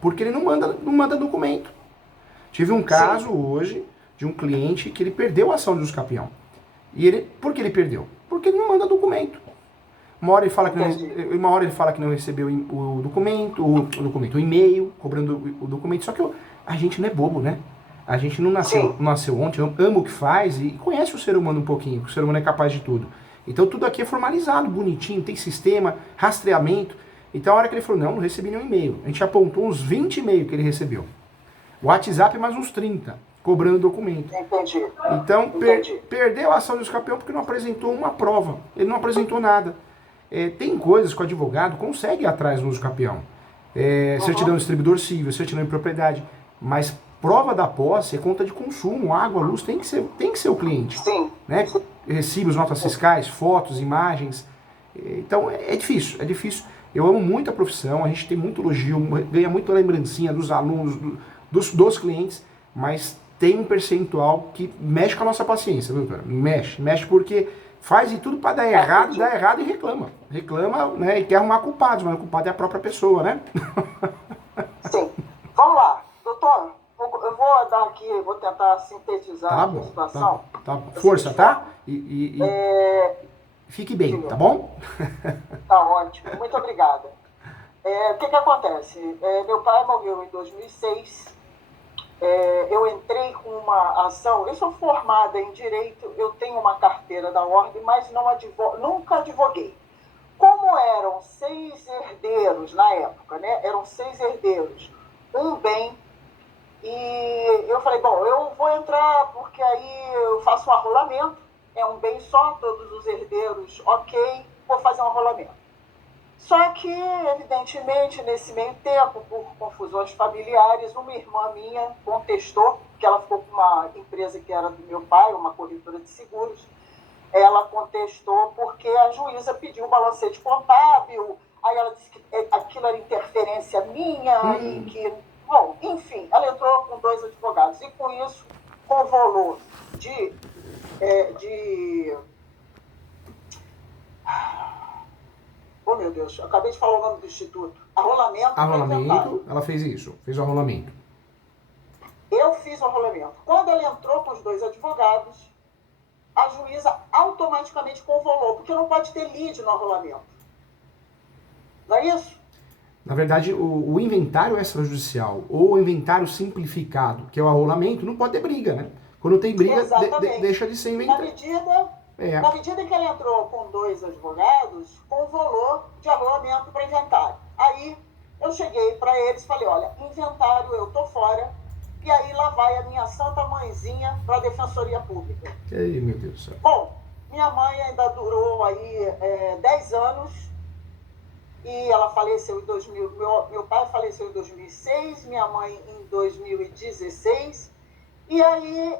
porque ele não manda documento. Tive um caso hoje de um cliente que ele perdeu a ação de usucapião. Por que ele perdeu? Porque ele não manda documento. Uma hora ele fala que não recebeu o e-mail, cobrando o documento. Só que a gente não é bobo, né? A gente não nasceu ontem, ama o que faz e conhece o ser humano um pouquinho, que o ser humano é capaz de tudo. Então tudo aqui é formalizado, bonitinho, tem sistema, rastreamento. Então a hora que ele falou, não recebi nenhum e-mail. A gente apontou uns 20 e-mails que ele recebeu. O WhatsApp mais uns 30, cobrando documento. Entendi. Então perdeu a ação de usucapião porque não apresentou uma prova. Ele não apresentou nada. Tem coisas que o advogado consegue ir atrás no usucapião. Certidão de distribuidor civil, certidão de propriedade. Mas prova da posse é conta de consumo, água, luz, tem que ser o cliente. Sim. Né? Recibos, notas fiscais, fotos, imagens. Então é difícil. Eu amo muito a profissão, a gente tem muito elogio, ganha muita lembrancinha dos alunos, dos clientes, mas tem um percentual que mexe com a nossa paciência, doutora? Mexe porque faz de tudo para dar errado e reclama. Reclama, né, e quer arrumar culpados, mas o culpado é a própria pessoa, né? Sim. Vamos lá, doutor, eu vou dar aqui, vou tentar sintetizar a situação. Tá bom. Força, tá? Fique bem, tá bom? Tá ótimo, muito obrigada. O que acontece? Meu pai morreu em 2006. Eu entrei com uma ação, eu sou formada em Direito, eu tenho uma carteira da ordem, mas nunca advoguei. Como eram 6 herdeiros na época, né? Eram 6 herdeiros, um bem, e eu falei, bom, eu vou entrar porque aí eu faço um arrolamento, é um bem só, todos os herdeiros, ok, vou fazer um arrolamento. Só que, evidentemente, nesse meio tempo, por confusões familiares, uma irmã minha contestou, que ela ficou com uma empresa que era do meu pai, uma corretora de seguros. Ela contestou porque a juíza pediu um balancete contábil, aí ela disse que aquilo era interferência minha, e que... Bom, enfim, ela entrou com 2 advogados. E com isso, convolou de oh, meu Deus, eu acabei de falar o nome do instituto. Arrolamento. Ela fez isso, fez o arrolamento. Eu fiz o arrolamento. Quando ela entrou com os 2 advogados, a juíza automaticamente convolou, porque não pode ter lide no arrolamento. Não é isso? Na verdade, o inventário extrajudicial ou o inventário simplificado, que é o arrolamento, não pode ter briga, né? Quando tem briga, deixa de ser inventário. Na medida que ela entrou com 2 advogados, convolou de arrolamento para inventário. Aí eu cheguei para eles e falei, olha, inventário eu tô fora, e aí lá vai a minha santa mãezinha para a Defensoria Pública. Ei, meu Deus do céu. Bom, minha mãe ainda durou aí 10 anos, e ela faleceu em 2000, meu pai faleceu em 2006, minha mãe em 2016, e aí,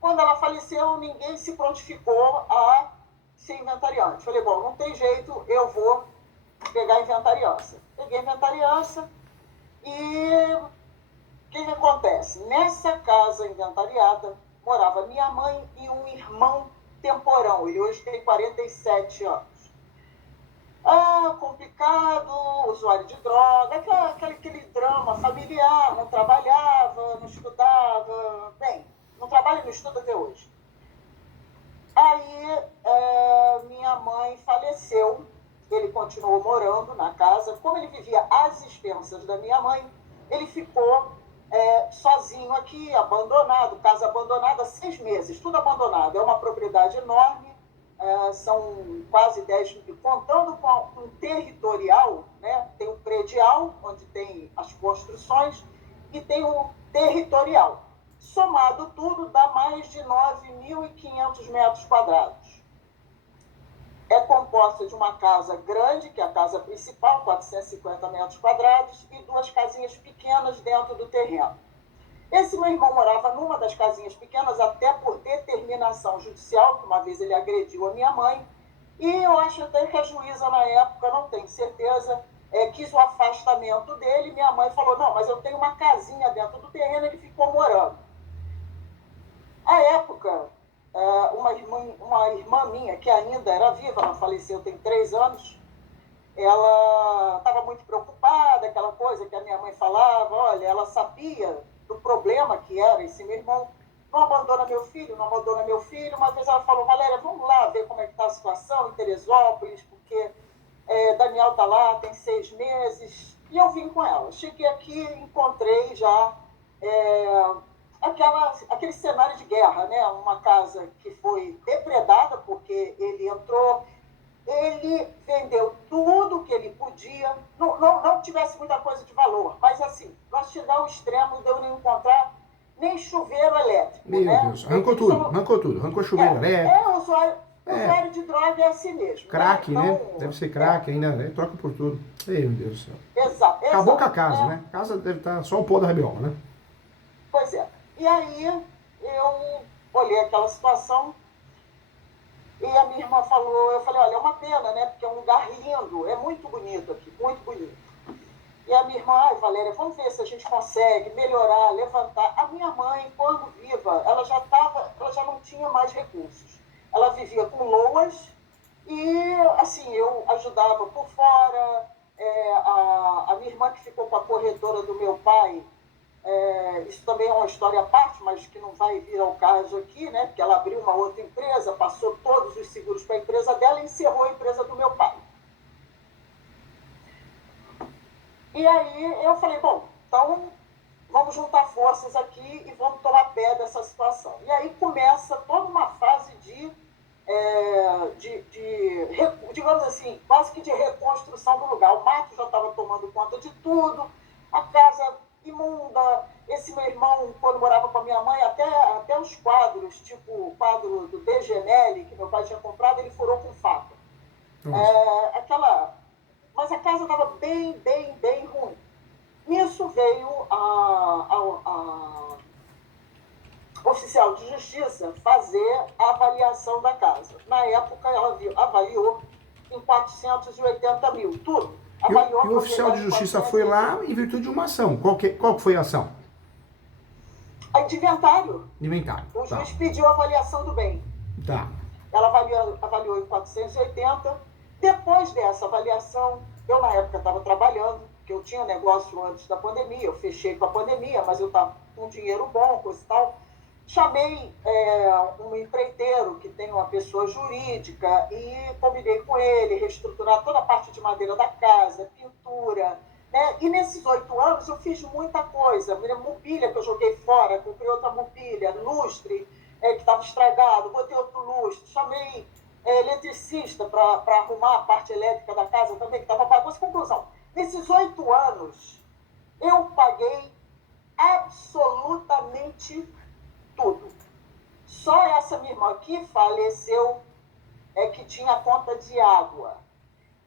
quando ela faleceu, ninguém se prontificou a ser inventariante. Falei, bom, não tem jeito, eu vou pegar a inventariança. Peguei a inventariança e o que acontece? Nessa casa inventariada morava minha mãe e um irmão temporão. Ele hoje tem 47 anos. Complicado, usuário de droga, aquele drama familiar, não trabalhava, não estudava, bem, não trabalha e não estuda até hoje. Aí minha mãe faleceu, ele continuou morando na casa, como ele vivia às expensas da minha mãe, ele ficou sozinho aqui, abandonado, casa abandonada, 6 meses, tudo abandonado, é uma propriedade enorme, são quase 10 mil, contando com um territorial, né? Tem o predial, onde tem as construções, e tem o territorial. Somado tudo, dá mais de 9.500 metros quadrados. É composta de uma casa grande, que é a casa principal, 450 metros quadrados, e 2 casinhas pequenas dentro do terreno. Esse meu irmão morava numa das casinhas pequenas, até por determinação judicial, que uma vez ele agrediu a minha mãe, e eu acho até que a juíza na época, não tenho certeza, quis o afastamento dele. Minha mãe falou, não, mas eu tenho uma casinha dentro do terreno, ele ficou morando. À época, uma irmã minha, que ainda era viva, ela faleceu tem 3 anos, ela estava muito preocupada, aquela coisa que a minha mãe falava, olha, ela sabia do problema que era esse meu irmão, não abandona meu filho, não abandona meu filho. Uma vez ela falou, Valéria, vamos lá ver como é que está a situação em Teresópolis, porque Daniel está lá, tem 6 meses, e eu vim com ela. Cheguei aqui, encontrei já aquele cenário de guerra, né? Uma casa que foi depredada, porque ele entrou, ele vendeu tudo que ele podia, não tivesse muita coisa de valor, mas assim, nós chegamos ao extremo de eu não encontrar nem chuveiro elétrico. Meu né? Deus, arrancou tudo, arrancou chuveiro elétrico. Usuário de droga é assim mesmo. Crack, né? Então, Deve ser crack ainda, né? Troca por tudo. Ei, meu Deus do céu. Exato. Acabou com a casa, né? A casa deve estar só o pó da rabiola, né? Pois é. E aí eu olhei aquela situação e a minha irmã falou, eu falei, olha, é uma pena, né? Porque é um lugar lindo, é muito bonito aqui, muito bonito. E a minha irmã, Valéria, vamos ver se a gente consegue melhorar, levantar. A minha mãe, quando viva, ela já não tinha mais recursos. Ela vivia com loas e, assim, eu ajudava por fora. A minha irmã que ficou com a corretora do meu pai, isso também é uma história à parte, mas que não vai vir ao caso aqui, né? Porque ela abriu uma outra empresa, passou todos os seguros para a empresa dela e encerrou a empresa do meu pai. E aí eu falei, bom, então vamos juntar forças aqui e vamos tomar pé dessa situação. E aí começa toda uma fase digamos assim, quase que de reconstrução do lugar. O mato já estava tomando conta de tudo, a casa imunda. Esse meu irmão, quando morava com a minha mãe, até os quadros, tipo o quadro do Degenelli, que meu pai tinha comprado, ele furou com faca. Mas a casa estava bem ruim. Nisso veio a oficial de justiça fazer a avaliação da casa. Na época, ela avaliou em 480 mil, tudo. E o oficial de justiça foi lá em virtude de uma ação. Qual que foi a ação? De inventário. Inventário. O juiz pediu a avaliação do bem. Tá. Ela avaliou em 480. Depois dessa avaliação, eu na época estava trabalhando, porque eu tinha negócio antes da pandemia, eu fechei com a pandemia, mas eu estava com dinheiro bom, coisa e tal. Chamei um empreiteiro que tem uma pessoa jurídica e combinei com ele reestruturar toda a parte de madeira da casa, pintura, né? E nesses 8 anos eu fiz muita coisa. Mobília que eu joguei fora, comprei outra mobília, lustre que estava estragado, botei outro lustre, chamei eletricista para arrumar a parte elétrica da casa também, que estava bagunça. Conclusão, nesses 8 anos eu paguei absolutamente tudo. Só essa minha irmã que faleceu que tinha conta de água.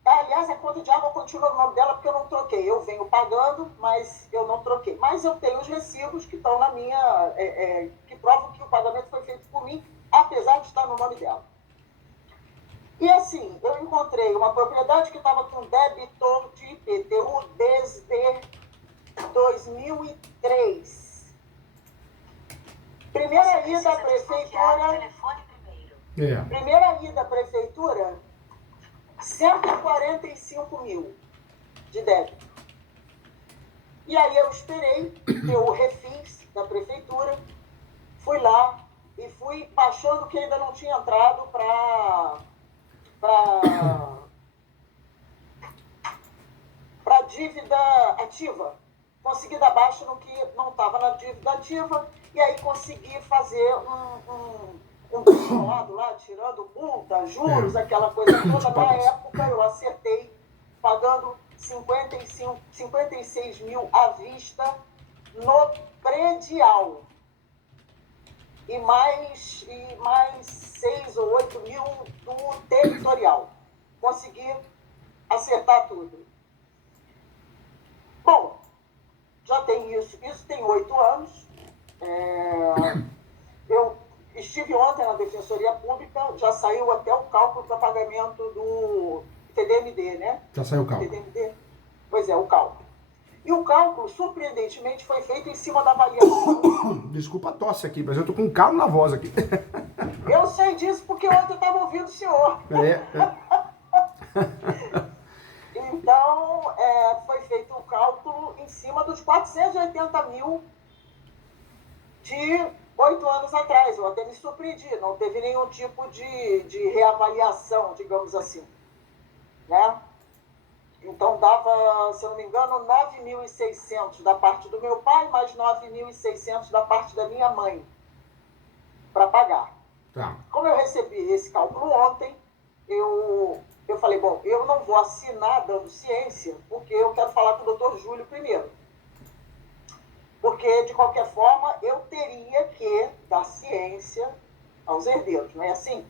Aliás, a conta de água continua no nome dela porque eu não troquei. Eu venho pagando, mas eu não troquei. Mas eu tenho os recibos que estão na minha... que provam que o pagamento foi feito por mim, apesar de estar no nome dela. E assim, eu encontrei uma propriedade que estava com débito de IPTU desde 2003. Primeira ida à prefeitura... Primeira ida à prefeitura, 145 mil de débito. E aí eu esperei, eu refiz da prefeitura, fui lá e fui baixando que ainda não tinha entrado para dívida ativa. Consegui dar baixa no que não estava na dívida ativa e aí consegui fazer um lado lá, tirando multa, juros, aquela coisa toda. Na época eu acertei pagando 56 mil à vista no predial. E mais 6 ou 8 mil do territorial. Consegui acertar tudo. Bom, já tem isso. Isso tem 8 anos. Eu estive ontem na Defensoria Pública, já saiu até o cálculo para pagamento do TDMD, né? Já saiu o cálculo. TDMD? Pois é, o cálculo. E o cálculo, surpreendentemente, foi feito em cima da avaliação. Desculpa a tosse aqui, mas eu tô com um calo na voz aqui. Eu sei disso porque ontem eu estava ouvindo o senhor. em cima dos 480 mil de 8 anos atrás. Eu até me surpreendi, não teve nenhum tipo de reavaliação, digamos assim, né? Então dava, se eu não me engano, 9.600 da parte do meu pai, mais 9.600 da parte da minha mãe, para pagar. Tá. Como eu recebi esse cálculo ontem, eu falei, bom, eu não vou assinar dando ciência, porque eu quero falar com o doutor Júlio primeiro. Porque, de qualquer forma, eu teria que dar ciência aos herdeiros, não é assim?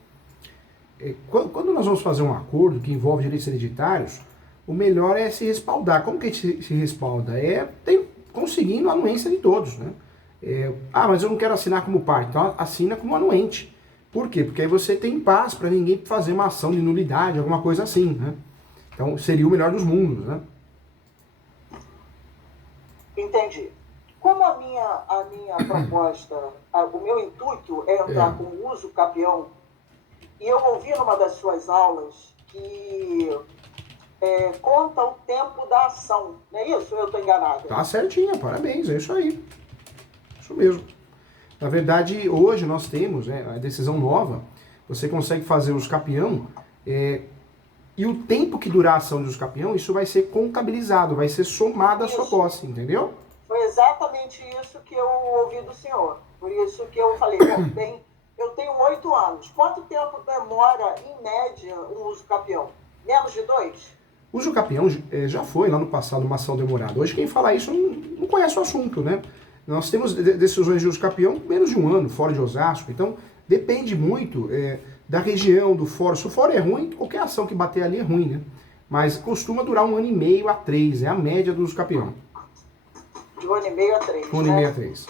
Quando nós vamos fazer um acordo que envolve direitos hereditários, o melhor é se respaldar. Como que a gente se respalda? Conseguindo a anuência de todos, né? Mas eu não quero assinar como pai, então assina como anuente. Por quê? Porque aí você tem paz para ninguém fazer uma ação de nulidade, alguma coisa assim, né? Então seria o melhor dos mundos, né? Entendi. Como a minha proposta, o meu intuito é entrar com o uso capião, e eu ouvi numa das suas aulas que conta o tempo da ação, não é isso? Eu estou enganada? Tá certinha, parabéns, é isso aí. Isso mesmo. Na verdade, hoje nós temos a decisão nova, você consegue fazer uso capião, e o tempo que durar a ação de uso capião, isso vai ser contabilizado, vai ser somado à sua posse, entendeu? Foi exatamente isso que eu ouvi do senhor. Por isso que eu falei, bom, eu tenho 8 anos. Quanto tempo demora, em média, um uso capião? Menos de 2? O uso capião já foi lá no passado uma ação demorada. Hoje quem fala isso não conhece o assunto, né? Nós temos decisões de uso capião menos de 1 ano, fora de Osasco. Então, depende muito da região, do fórum. Se o fórum é ruim, qualquer ação que bater ali é ruim, né? Mas costuma durar 1 ano e meio a 3, é a média do uso capião. De 1 ano e meio a 3, 1 ano e meio a 3.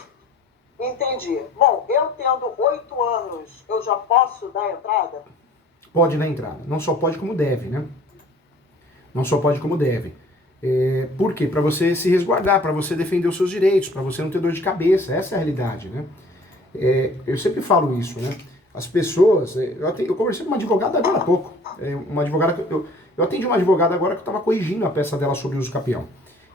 Entendi. Bom, eu tendo 8 anos, eu já posso dar entrada? Pode dar entrada. Não só pode como deve, né? Não só pode como deve. Por quê? Para você se resguardar, para você defender os seus direitos, para você não ter dor de cabeça. Essa é a realidade, né? Eu sempre falo isso, né? As pessoas... Eu conversei com uma advogada agora há pouco. Eu atendi uma advogada agora que eu estava corrigindo a peça dela sobre o uso capião.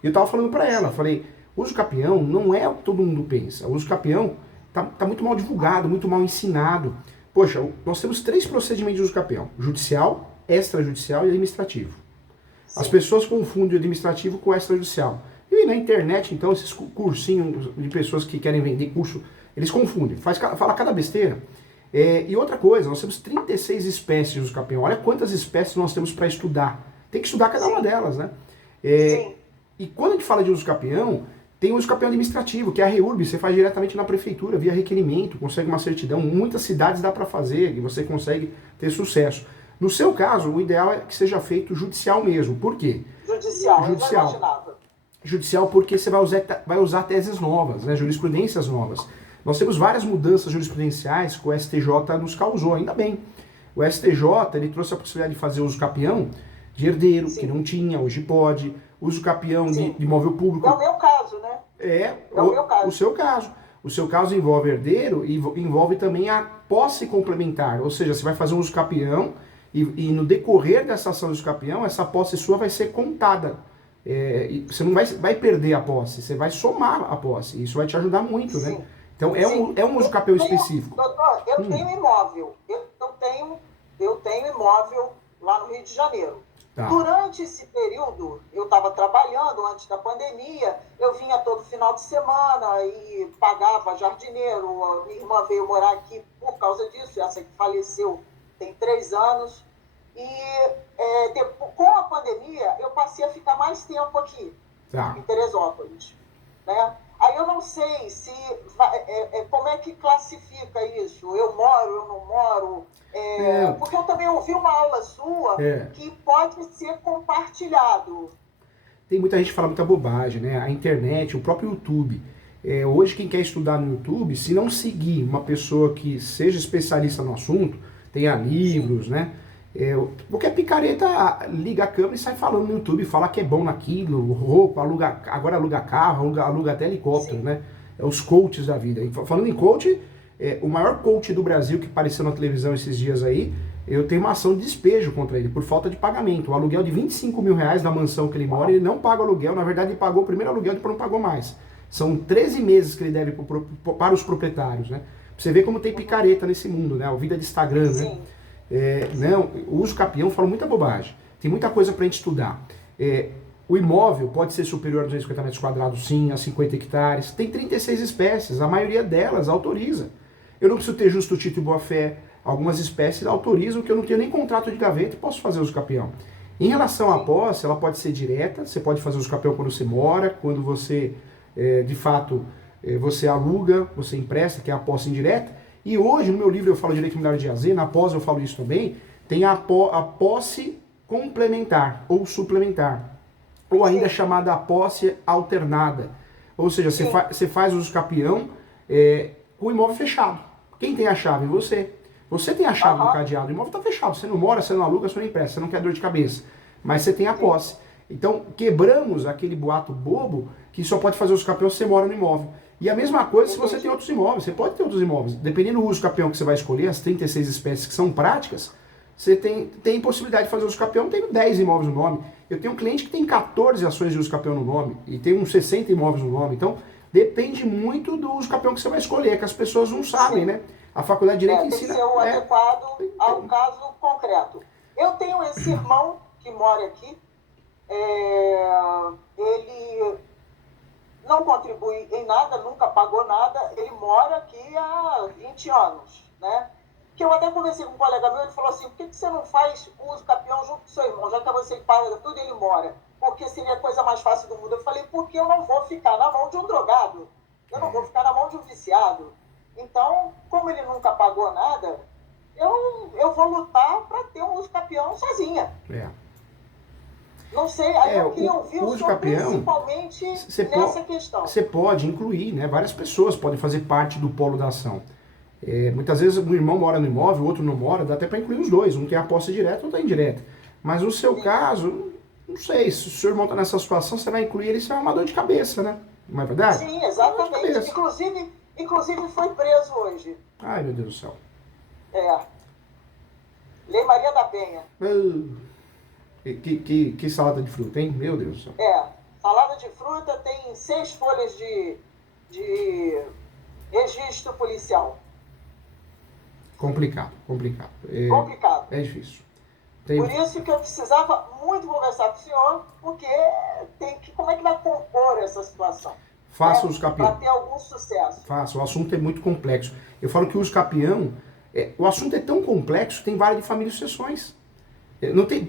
E eu estava falando para ela, falei, o uso capião não é o que todo mundo pensa. O uso capião tá muito mal divulgado, muito mal ensinado. Poxa, nós temos 3 procedimentos de uso capião. Judicial, extrajudicial e administrativo. Sim. As pessoas confundem o administrativo com o extrajudicial. E na internet, então, esses cursinhos de pessoas que querem vender curso, eles confundem. Fala cada besteira. E outra coisa, nós temos 36 espécies de uso capião. Olha quantas espécies nós temos para estudar. Tem que estudar cada uma delas, né? Sim. E quando a gente fala de uso capião, tem o uso capião administrativo, que é a REURB, você faz diretamente na prefeitura, via requerimento, consegue uma certidão. Muitas cidades dá para fazer e você consegue ter sucesso. No seu caso, o ideal é que seja feito judicial mesmo. Por quê? Judicial porque você vai usar teses novas, né, jurisprudências novas. Nós temos várias mudanças jurisprudenciais que o STJ nos causou, ainda bem. O STJ ele trouxe a possibilidade de fazer uso capião de herdeiro, Sim. que não tinha, hoje pode. Uso capião de imóvel público. É o meu caso, né? O seu caso. O seu caso envolve herdeiro e envolve também a posse complementar. Ou seja, você vai fazer um uso capião e no decorrer dessa ação de uso capião, essa posse sua vai ser contada. Você não vai perder a posse, você vai somar a posse. Isso vai te ajudar muito, Sim. né? Então é um uso capião específico. Doutor, eu tenho imóvel. Eu tenho imóvel lá no Rio de Janeiro. Tá. Durante esse período, eu estava trabalhando antes da pandemia, eu vinha todo final de semana e pagava jardineiro. A minha irmã veio morar aqui por causa disso, essa que faleceu tem 3 anos. E com a pandemia, eu passei a ficar mais tempo aqui, tá. em Teresópolis. Né? Aí eu não sei se como é que classifica isso. Eu moro, eu não moro. Porque eu também ouvi uma aula sua que pode ser compartilhado. Tem muita gente que fala muita bobagem, né? A internet, o próprio YouTube. Hoje quem quer estudar no YouTube, se não seguir uma pessoa que seja especialista no assunto, tenha livros, Sim. né? Qualquer picareta liga a câmera e sai falando no YouTube, fala que é bom naquilo, roupa, agora aluga carro, aluga até helicóptero, Sim. né? Os coaches da vida. Falando em coach, o maior coach do Brasil que apareceu na televisão esses dias aí eu tenho uma ação de despejo contra ele por falta de pagamento. O aluguel de 25 mil reais da mansão que ele mora, ele não paga o aluguel. Na verdade, ele pagou o primeiro aluguel e depois não pagou mais. São 13 meses que ele deve para os proprietários, né? Pra você ver como tem picareta nesse mundo, né? A vida de Instagram, né? Não, o uso capião fala muita bobagem. Tem muita coisa pra gente estudar. O imóvel pode ser superior a 250 metros quadrados, sim, a 50 hectares. Tem 36 espécies, a maioria delas autoriza. Eu não preciso ter justo título e boa-fé. Algumas espécies autorizam que eu não tenho nem contrato de gaveta e posso fazer uso capião. Em relação à posse, ela pode ser direta, você pode fazer uso capião quando você mora, quando você, de fato, você aluga, você empresta, que é a posse indireta. E hoje, no meu livro eu falo Direito Imobiliário de AZ, na pós eu falo isso também, tem a posse complementar ou suplementar, ou ainda chamada a posse alternada. Ou seja, você faz uso capião com o imóvel fechado. Quem tem a chave? Você. Você tem a chave do cadeado, o imóvel está fechado, você não mora, você não aluga, você não empresta, você não quer dor de cabeça, mas você tem a posse. Então, quebramos aquele boato bobo que só pode fazer uso capião se você mora no imóvel. E a mesma coisa se você tem outros imóveis, você pode ter outros imóveis. Dependendo do uso capião que você vai escolher, as 36 espécies que são práticas, você tem possibilidade de fazer uso capião, tem 10 imóveis no nome. Eu tenho um cliente que tem 14 ações de uso capião no nome, e tem uns 60 imóveis no nome, então depende muito do uso capião que você vai escolher, que as pessoas não sabem, né? A faculdade de Direito ensina... Tem que ser o adequado ao caso concreto. Eu tenho esse irmão que mora aqui, ele não contribui em nada, nunca pagou nada, ele mora aqui há 20 anos, né? Que eu até conversei com um colega meu, ele falou assim, por que você não faz uso capião junto com seu irmão, já que você paga tudo e ele mora? Porque seria a coisa mais fácil do mundo. Eu falei, porque eu não vou ficar na mão de um drogado, eu não vou ficar na mão de um viciado. Então, como ele nunca pagou nada, eu vou lutar para ter um uso capião sozinha. Não sei, aí eu queria ouvir o senhor principalmente nessa questão. Você pode incluir, né? Várias pessoas podem fazer parte do polo da ação. Muitas vezes um irmão mora no imóvel, o outro não mora, dá até para incluir os dois. Um tem a posse direta, outro tem indireta. Mas no seu caso, não sei, se o seu irmão está nessa situação, você vai incluir ele, você vai uma dor de cabeça, né? Não é verdade? Sim, exatamente. Inclusive foi preso hoje. Ai, meu Deus do céu. Lei Maria da Penha. Que salada de fruta, hein? Meu Deus do céu. Salada de fruta tem 6 folhas de registro policial. Complicado. Complicado. É difícil. Por isso que eu precisava muito conversar com o senhor, porque como é que vai compor essa situação? Faça o uso capião. Para ter algum sucesso. Faça, o assunto é muito complexo. Eu falo que o uso capião, o assunto é tão complexo que tem várias de família e sucessões.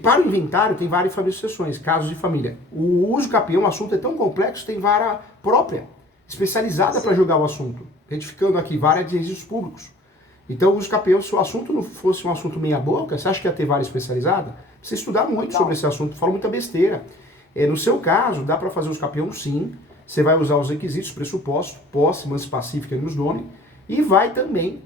Para o inventário tem várias famílias e sucessões, casos de família. O uso capião, o assunto é tão complexo, tem vara própria, especializada para julgar o assunto. Retificando aqui, vara de registros públicos. Então, o uso capião, se o assunto não fosse um assunto meia boca, você acha que ia ter vara especializada? Precisa estudar muito sobre esse assunto, fala muita besteira. No seu caso, dá para fazer o uso capião sim, você vai usar os requisitos, pressupostos, posse, manso pacífica nos nomes, e vai também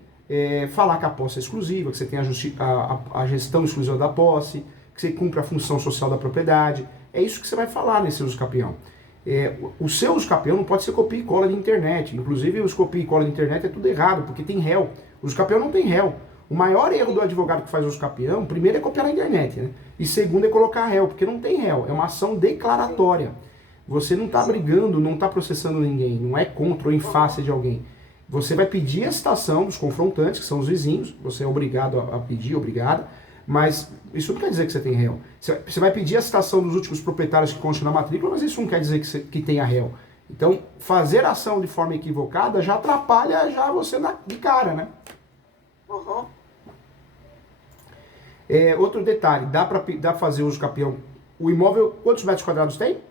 falar que a posse é exclusiva, que você tem a gestão exclusiva da posse, que você cumpre a função social da propriedade. É isso que você vai falar nesse uso capião. O seu uso capião não pode ser copia e cola de internet. Inclusive, os copia e cola de internet é tudo errado, porque tem réu. O uso capião não tem réu. O maior erro do advogado que faz uso capião, primeiro é copiar na internet, né? E segundo é colocar réu, porque não tem réu. É uma ação declaratória. Você não está brigando, não está processando ninguém, não é contra ou em face de alguém. Você vai pedir a citação dos confrontantes, que são os vizinhos, você é obrigado a pedir, obrigada, mas isso não quer dizer que você tem réu. Você vai pedir a citação dos últimos proprietários que constam na matrícula, mas isso não quer dizer que tenha réu. Então, fazer a ação de forma equivocada já atrapalha você de cara, né? Uhum. Outro detalhe, dá para fazer uso capião. O imóvel, quantos metros quadrados tem?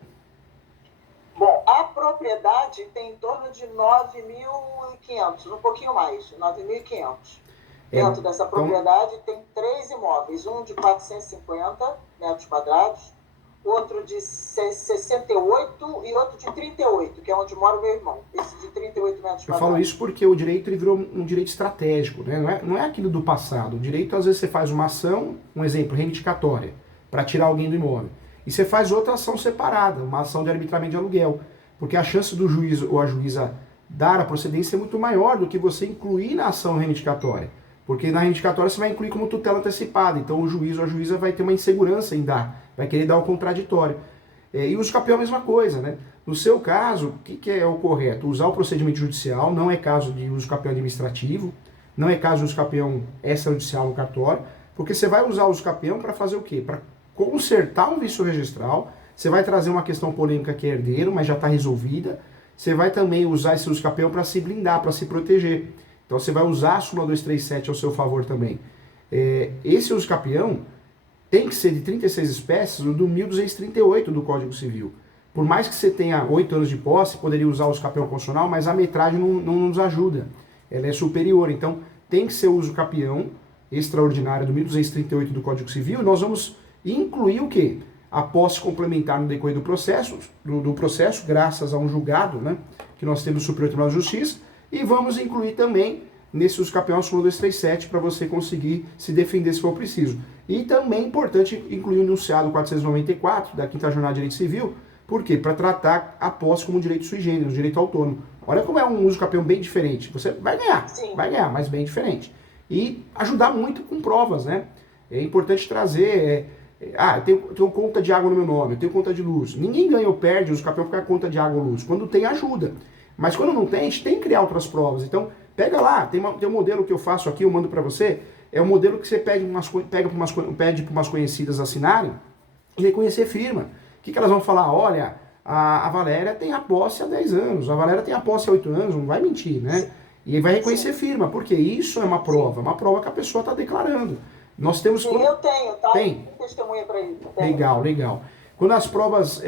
Bom, a propriedade tem em torno de 9.500, um pouquinho mais, 9.500. Dentro dessa propriedade tem 3 imóveis, um de 450 metros quadrados, outro de 68 e outro de 38, que é onde mora o meu irmão. Esse de 38 metros quadrados. Eu falo isso porque o direito ele virou um direito estratégico, né? Não é aquilo do passado. O direito, às vezes, você faz uma ação, um exemplo, reivindicatória, para tirar alguém do imóvel. E você faz outra ação separada, uma ação de arbitramento de aluguel. Porque a chance do juiz ou a juíza dar a procedência é muito maior do que você incluir na ação reivindicatória. Porque na reivindicatória você vai incluir como tutela antecipada, então o juiz ou a juíza vai ter uma insegurança em dar, vai querer dar o contraditório. E o uso capião é a mesma coisa, né? No seu caso, o que é o correto? Usar o procedimento judicial, não é caso de uso capião administrativo, não é caso de uso capião extrajudicial no cartório, porque você vai usar o uso capião para fazer o quê? Para consertar um vício registral, você vai trazer uma questão polêmica que é herdeiro, mas já está resolvida, você vai também usar esse uso capião para se blindar, para se proteger. Então você vai usar a súmula 237 ao seu favor também. Esse uso capião tem que ser de 36 espécies do 1238 do Código Civil. Por mais que você tenha 8 anos de posse, poderia usar o uso capião constitucional, mas a metragem não nos ajuda. Ela é superior. Então tem que ser o uso capião extraordinário do 1238 do Código Civil. E nós vamos incluir o quê? A posse complementar no decorrer do processo, graças a um julgado, né, que nós temos no Superior Tribunal de Justiça. E vamos incluir também nesse uso capião a súmula 237 para você conseguir se defender se for preciso. E também é importante incluir o enunciado 494 da 5ª Jornada de Direito Civil. Por quê? Para tratar a posse como um direito sui generis, um direito autônomo. Olha como é um uso capião bem diferente. Você vai ganhar, mas bem diferente. E ajudar muito com provas, né? É importante trazer... eu tenho conta de água no meu nome, eu tenho conta de luz. Ninguém ganha ou perde uso capião por conta de água ou luz. Quando tem, ajuda. Mas quando não tem, a gente tem que criar outras provas. Então, pega lá, tem um modelo que eu faço aqui, eu mando para você. É um modelo que você pede para umas conhecidas assinarem e reconhecer firma. O que elas vão falar? Olha, a Valéria tem a posse há 10 anos, a Valéria tem a posse há 8 anos, não vai mentir, né? E vai reconhecer firma, porque isso é uma prova que a pessoa está declarando. Nós temos... Sim, eu tenho, tá? Tem testemunha para isso. Legal. Quando as provas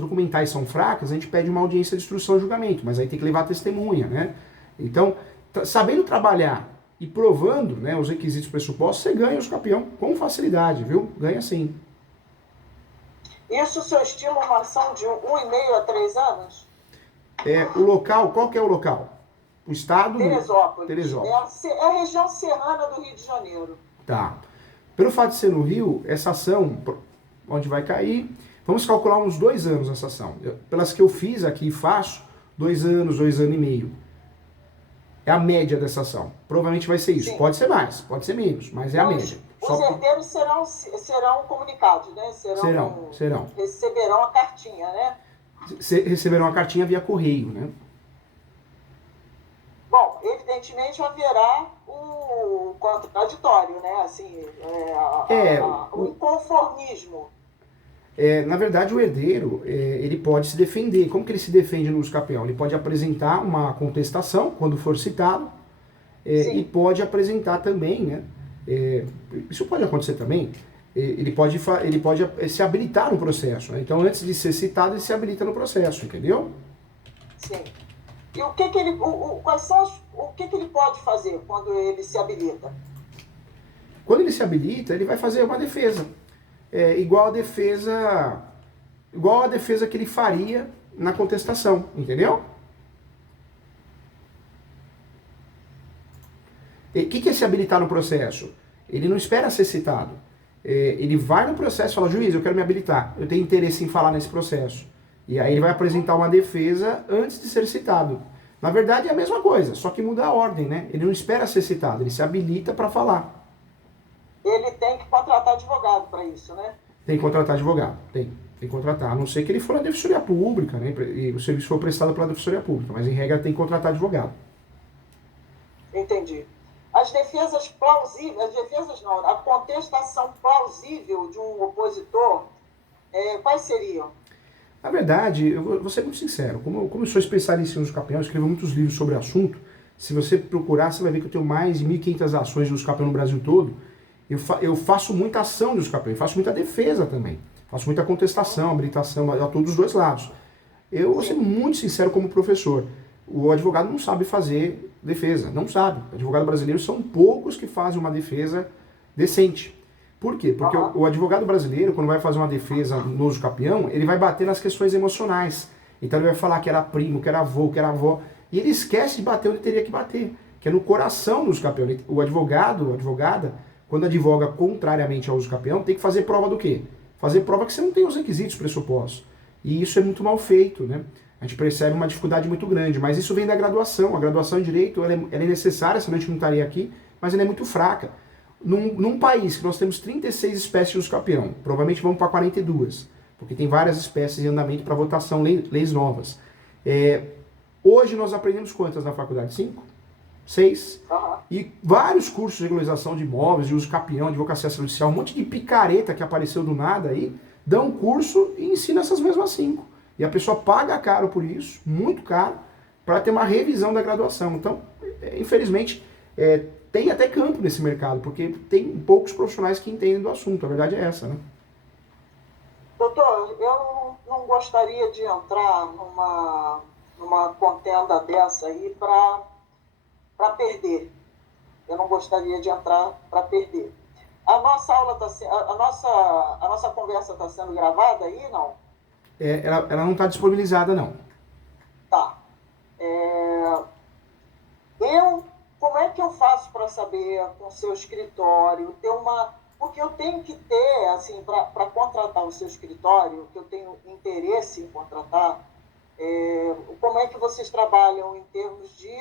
documentais são fracas, a gente pede uma audiência de instrução e julgamento, mas aí tem que levar testemunha, né? Então, sabendo trabalhar e provando, né, os requisitos pressupostos, você ganha os capião com facilidade, viu? Ganha sim. Isso, o senhor estima uma ação de 1,5 a 3 anos? O local, qual que é o local? O estado? Teresópolis. Teresópolis. É a região serrana do Rio de Janeiro. Tá. Pelo fato de ser no Rio, essa ação, onde vai cair, vamos calcular uns 2 anos essa ação. Pelas que eu fiz aqui e faço, 2 anos, 2 anos e meio. É a média dessa ação. Provavelmente vai ser isso. Sim. Pode ser mais, pode ser menos, mas é a média. Os herdeiros serão comunicados, né? Serão. Receberão a cartinha, né? Receberão a cartinha via correio, né? Bom, evidentemente haverá o contraditório, né? Assim, o inconformismo. Na verdade, o herdeiro, ele pode se defender. Como que ele se defende no uso capião? Ele pode apresentar uma contestação, quando for citado, e pode apresentar também, né? Isso pode acontecer também. Ele pode se habilitar no processo, né? Então, antes de ser citado, ele se habilita no processo, entendeu? Sim. E o que ele pode fazer quando ele se habilita? Quando ele se habilita, ele vai fazer uma defesa. Igual a defesa que ele faria na contestação, entendeu? O que é se habilitar no processo? Ele não espera ser citado. Ele vai no processo e fala, juiz, eu quero me habilitar, eu tenho interesse em falar nesse processo. E aí ele vai apresentar uma defesa antes de ser citado. Na verdade é a mesma coisa, só que muda a ordem, né? Ele não espera ser citado, ele se habilita para falar. Ele tem que contratar advogado para isso, né? Tem que contratar advogado, tem que contratar. A não ser que ele for na Defensoria Pública, né? E o serviço for prestado pela Defensoria Pública, mas em regra tem que contratar advogado. Entendi. As defesas plausíveis, a contestação plausível de um opositor, quais seriam? Na verdade, eu vou ser muito sincero, como eu sou especialista em uso capião, eu escrevo muitos livros sobre o assunto, se você procurar, você vai ver que eu tenho mais de 1.500 ações de uso capião no Brasil todo. Eu faço muita ação de uso capião, eu faço muita defesa também, faço muita contestação, habilitação, a todos os dois lados. Eu vou ser muito sincero como professor, o advogado não sabe fazer defesa, não sabe. O advogado brasileiro são poucos que fazem uma defesa decente. Por quê? Porque o advogado brasileiro, quando vai fazer uma defesa no uso capião, ele vai bater nas questões emocionais. Então ele vai falar que era primo, que era avô, que era avó, e ele esquece de bater onde teria que bater, que é no coração do uso capião. O advogado, a advogada, quando advoga contrariamente ao uso capião, tem que fazer prova do quê? Fazer prova que você não tem os requisitos pressupostos. E isso é muito mal feito, né? A gente percebe uma dificuldade muito grande, mas isso vem da graduação. A graduação em Direito ela é necessária, senão a gente não estaria aqui, mas ela é muito fraca. Num país que nós temos 36 espécies de usucapião, provavelmente vamos para 42, porque tem várias espécies em andamento para votação, leis novas. Hoje nós aprendemos quantas na faculdade? 5? 6? Aham. E vários cursos de regularização de imóveis, de usucapião, advocacia judicial, um monte de picareta que apareceu do nada aí, dão curso e ensina essas mesmas 5. E a pessoa paga caro por isso, muito caro, para ter uma revisão da graduação. Então, infelizmente, tem até campo nesse mercado, porque tem poucos profissionais que entendem do assunto. A verdade é essa, né? Doutor, eu não gostaria de entrar numa contenda dessa aí para perder. Eu não gostaria de entrar para perder. A nossa aula a nossa conversa está sendo gravada aí, não? Ela não está disponibilizada, não. Tá. Como é que eu faço para saber com o seu escritório, porque eu tenho que ter, assim, para contratar o seu escritório, que eu tenho interesse em contratar, como é que vocês trabalham em termos de